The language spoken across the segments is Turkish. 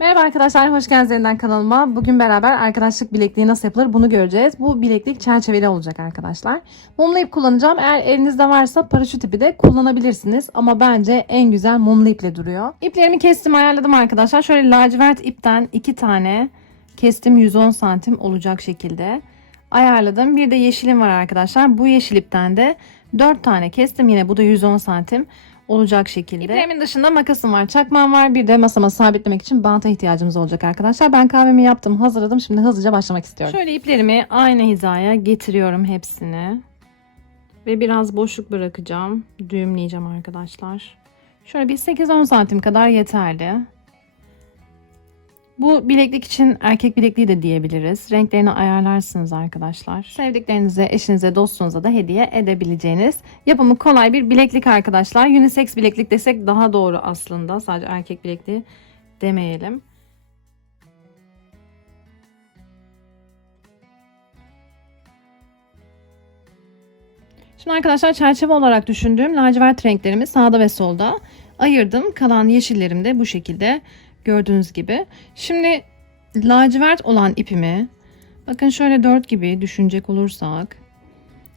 Merhaba arkadaşlar, hoş geldiniz yeniden kanalıma. Bugün beraber arkadaşlık bilekliği nasıl yapılır bunu göreceğiz. Bu bileklik çerçeveli olacak arkadaşlar. Mumlu ip kullanacağım. Eğer elinizde varsa paraşüt ipi de kullanabilirsiniz. Ama bence en güzel mumlu iple duruyor. İplerimi kestim, ayarladım arkadaşlar. Şöyle lacivert ipten iki tane kestim 110 santim olacak şekilde. Ayarladım. Bir de yeşilim var arkadaşlar. Bu yeşil ipten de 4 tane kestim. Yine bu da 110 santim olacak şekilde. İplerimin dışında makasım var, çakmağım var. Bir de masama sabitlemek için banta ihtiyacımız olacak arkadaşlar. Ben kahvemi yaptım, hazırladım. Şimdi hızlıca başlamak istiyorum. Şöyle iplerimi aynı hizaya getiriyorum hepsini. Ve biraz boşluk bırakacağım. Düğümleyeceğim arkadaşlar. Şöyle bir 8-10 santim kadar yeterli. Bu bileklik için erkek bilekliği de diyebiliriz. Renklerini ayarlarsınız arkadaşlar. Sevdiklerinize, eşinize, dostunuza da hediye edebileceğiniz yapımı kolay bir bileklik arkadaşlar. Unisex bileklik desek daha doğru aslında. Sadece erkek bilekliği demeyelim. Şimdi arkadaşlar çerçeve olarak düşündüğüm lacivert renklerimi sağda ve solda ayırdım. Kalan yeşillerim de bu şekilde gördüğünüz gibi. Şimdi lacivert olan ipimi bakın şöyle dört gibi düşünecek olursak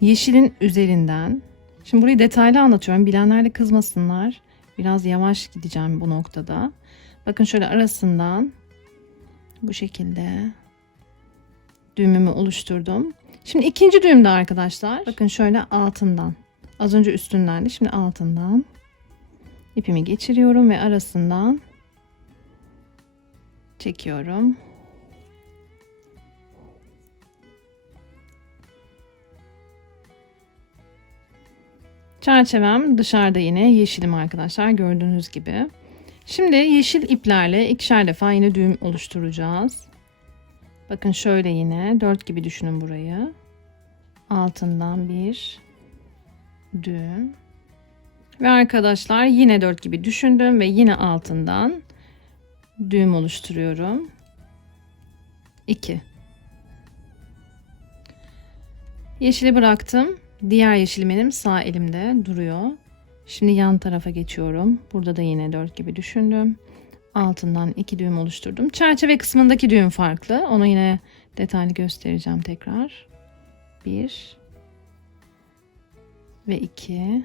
yeşilin üzerinden şimdi burayı detaylı anlatıyorum. Bilenler de kızmasınlar. Biraz yavaş gideceğim bu noktada. Bakın şöyle arasından bu şekilde düğümümü oluşturdum. Şimdi ikinci düğümde arkadaşlar bakın şöyle altından az önce üstündendi şimdi altından ipimi geçiriyorum ve arasından çekiyorum. Çerçevem dışarıda yine yeşilim arkadaşlar gördüğünüz gibi. Şimdi yeşil iplerle ikişer defa yine düğüm oluşturacağız. Bakın şöyle yine dört gibi düşünün burayı. Altından bir düğüm. Ve arkadaşlar yine dört gibi düşündüm ve yine altından düğüm oluşturuyorum. 2 Yeşili bıraktım. Diğer yeşilim benim sağ elimde duruyor. Şimdi yan tarafa geçiyorum. Burada da yine 4 gibi düşündüm. Altından 2 düğüm oluşturdum. Çerçeve kısmındaki düğüm farklı. Onu yine detaylı göstereceğim tekrar. 1 ve 2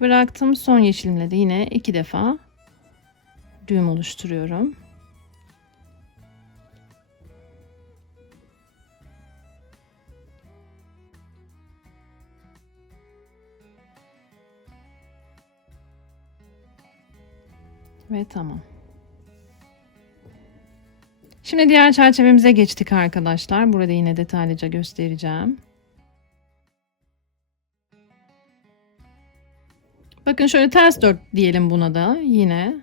Bıraktım son yeşilimle de yine iki defa düğüm oluşturuyorum. Ve tamam. Şimdi diğer çerçevemize geçtik arkadaşlar. Burada yine detaylıca göstereceğim. Bakın şöyle ters dört diyelim buna da yine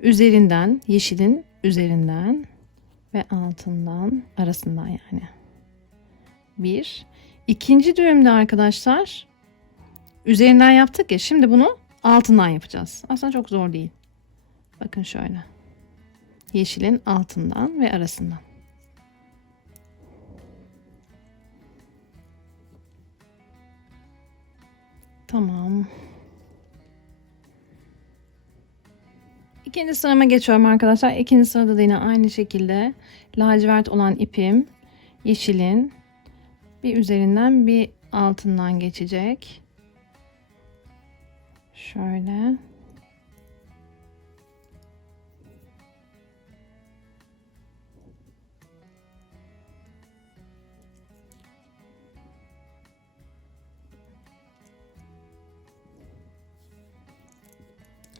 üzerinden yeşilin üzerinden ve altından arasından yani. Bir. ikinci düğümde arkadaşlar üzerinden yaptık ya şimdi bunu altından yapacağız. Aslında çok zor değil. Bakın şöyle. Yeşilin altından ve arasından. Tamam. İkinci sırama geçiyorum arkadaşlar. İkinci sırada da yine aynı şekilde lacivert olan ipim yeşilin bir üzerinden bir altından geçecek. Şöyle.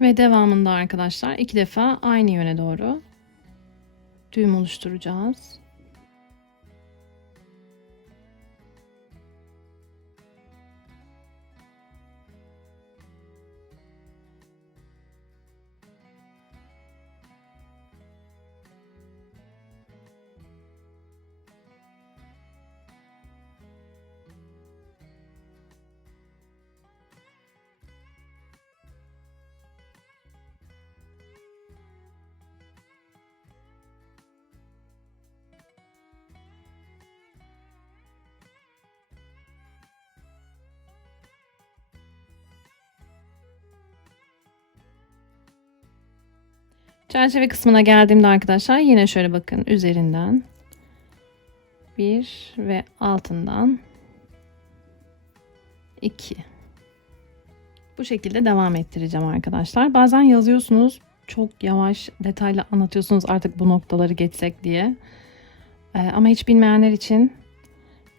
Ve devamında arkadaşlar iki defa aynı yöne doğru düğüm oluşturacağız. Çerçeve kısmına geldiğimde arkadaşlar yine şöyle bakın üzerinden bir ve altından iki. Bu şekilde devam ettireceğim arkadaşlar. Bazen yazıyorsunuz çok yavaş detaylı anlatıyorsunuz artık bu noktaları geçsek diye. Ee, ama hiç bilmeyenler için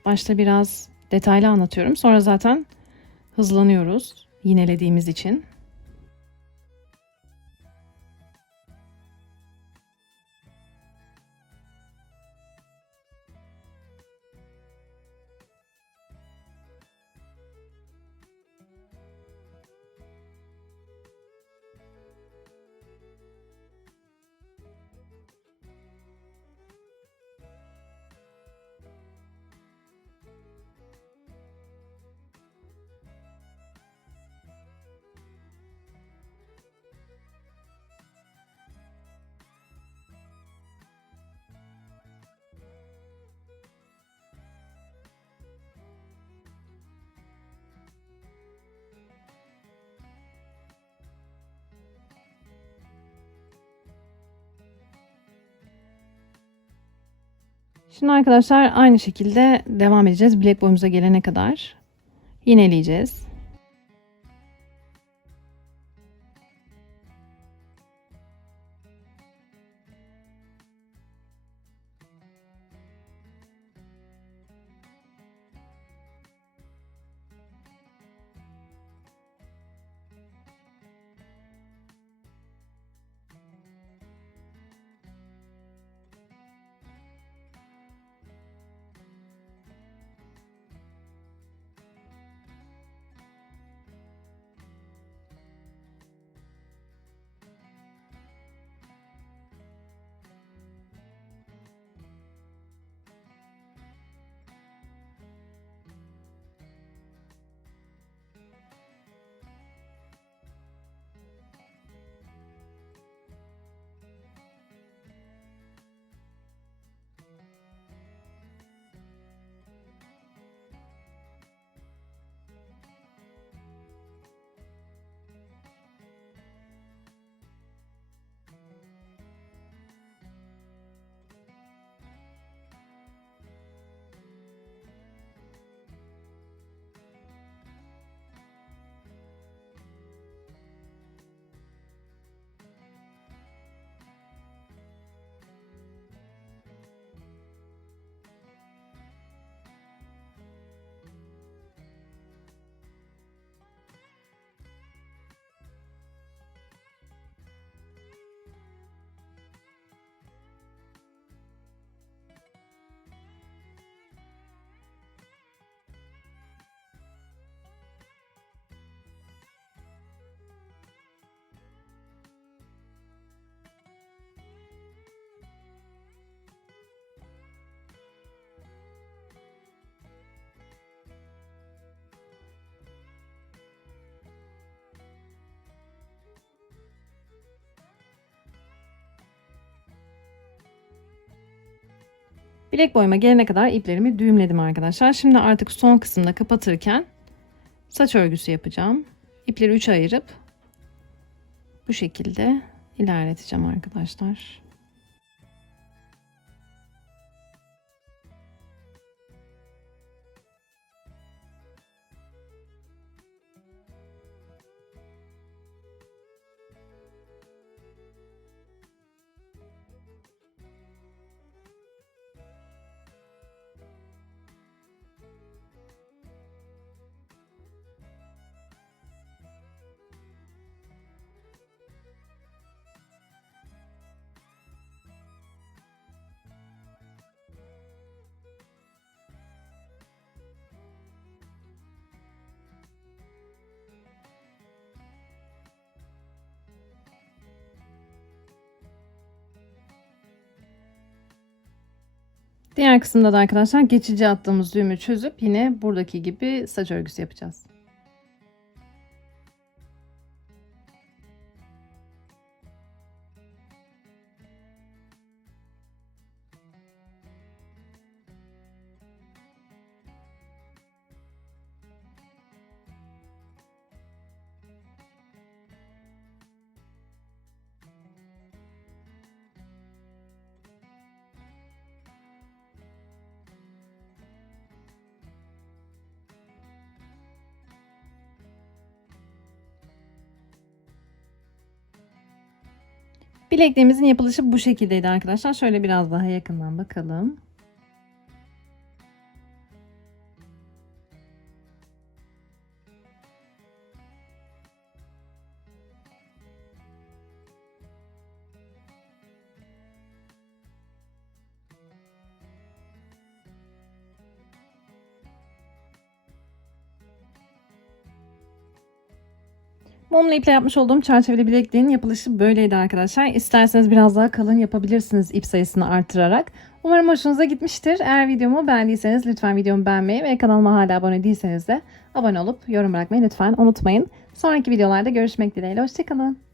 başta biraz detaylı anlatıyorum. Sonra zaten hızlanıyoruz yinelediğimiz için. Şimdi arkadaşlar aynı şekilde devam edeceğiz. Bilek boyumuza gelene kadar yineleyeceğiz. Bilek boyuma gelene kadar iplerimi düğümledim arkadaşlar. Şimdi artık son kısımda kapatırken saç örgüsü yapacağım. İpleri 3 ayırıp bu şekilde ilerleteceğim arkadaşlar. Diğer kısımda da arkadaşlar geçici attığımız düğümü çözüp yine buradaki gibi saç örgüsü yapacağız. Bilekliğimizin yapılışı bu şekildeydi arkadaşlar. Şöyle biraz daha yakından bakalım. Mumlu iple yapmış olduğum çerçeveli bilekliğin yapılışı böyleydi arkadaşlar. İsterseniz biraz daha kalın yapabilirsiniz ip sayısını artırarak. Umarım hoşunuza gitmiştir. Eğer videomu beğendiyseniz lütfen videomu beğenmeyi ve kanalıma hala abone değilseniz de abone olup yorum bırakmayı lütfen unutmayın. Sonraki videolarda görüşmek dileğiyle. Hoşçakalın.